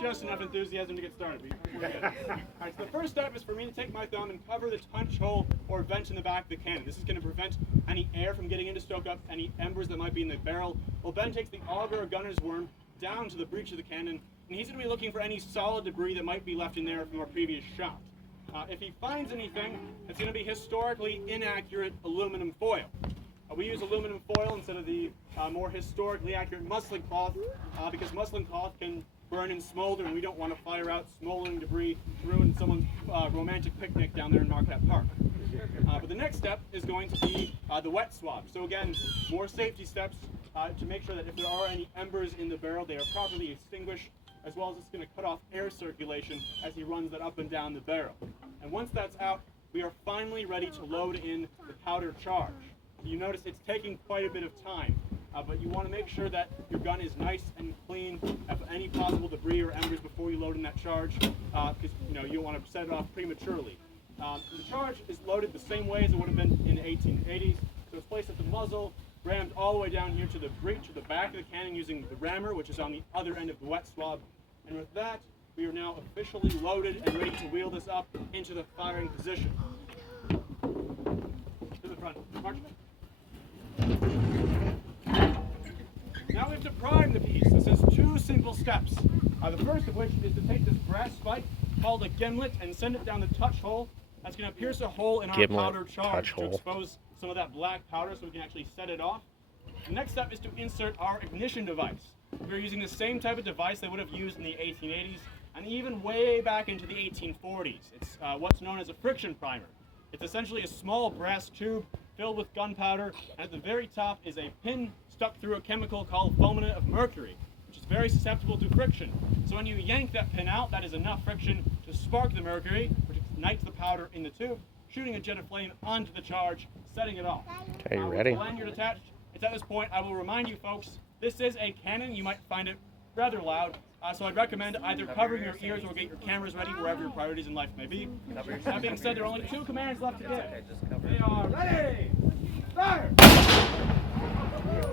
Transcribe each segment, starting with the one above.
Just enough enthusiasm to get started. Alright, so the first step is for me to take my thumb and cover the punch hole or vent in the back of the cannon. This is going to prevent any air from getting in to stoke up any embers that might be in the barrel. Well, Ben takes the auger or gunner's worm down to the breech of the cannon, and he's going to be looking for any solid debris that might be left in there from our previous shot. If he finds anything, it's going to be historically inaccurate aluminum foil. We use aluminum foil instead of the more historically accurate muslin cloth because muslin cloth can burn and smolder, and we don't want to fire out smoldering debris to ruin someone's romantic picnic down there in Marquette Park. But the next step is going to be the wet swab. So again, more safety steps to make sure that if there are any embers in the barrel, they are properly extinguished, as well as it's going to cut off air circulation as he runs that up and down the barrel. And once that's out, we are finally ready to load in the powder charge. You notice it's taking quite a bit of time, but you want to make sure that your gun is nice and clean of any possible debris or embers before you load in that charge, because you don't want to set it off prematurely. The charge is loaded the same way as it would have been in the 1880s, so it's placed at the muzzle, rammed all the way down here to the breech of the back of the cannon using the rammer, which is on the other end of the wet swab. And with that, we are now officially loaded and ready to wheel this up into the firing position. To the front. March. Now we have to prime the piece. This is two simple steps. The first of which is to take this brass spike called a gimlet and send it down the touch hole. That's going to pierce a hole in our powder charge to expose some of that black powder so we can actually set it off. The next step is to insert our ignition device. We're using the same type of device they would have used in the 1880s and even way back into the 1840s. It's what's known as a friction primer. It's essentially a small brass tube filled with gunpowder, and at the very top is a pin stuck through a chemical called fulminate of mercury, which is very susceptible to friction. So when you yank that pin out, that is enough friction to spark the mercury, which ignites the powder in the tube, shooting a jet of flame onto the charge, setting it off. Okay, you ready? With the lanyard attached, it's at this point I will remind you folks, this is a cannon. You might find it rather loud, so I'd recommend either covering your ears or get your cameras ready wherever your priorities in life may be. That being said, there are only two commands left to give. They are ready, fire!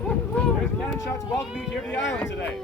There's the cannon shot to welcome you here to the island today.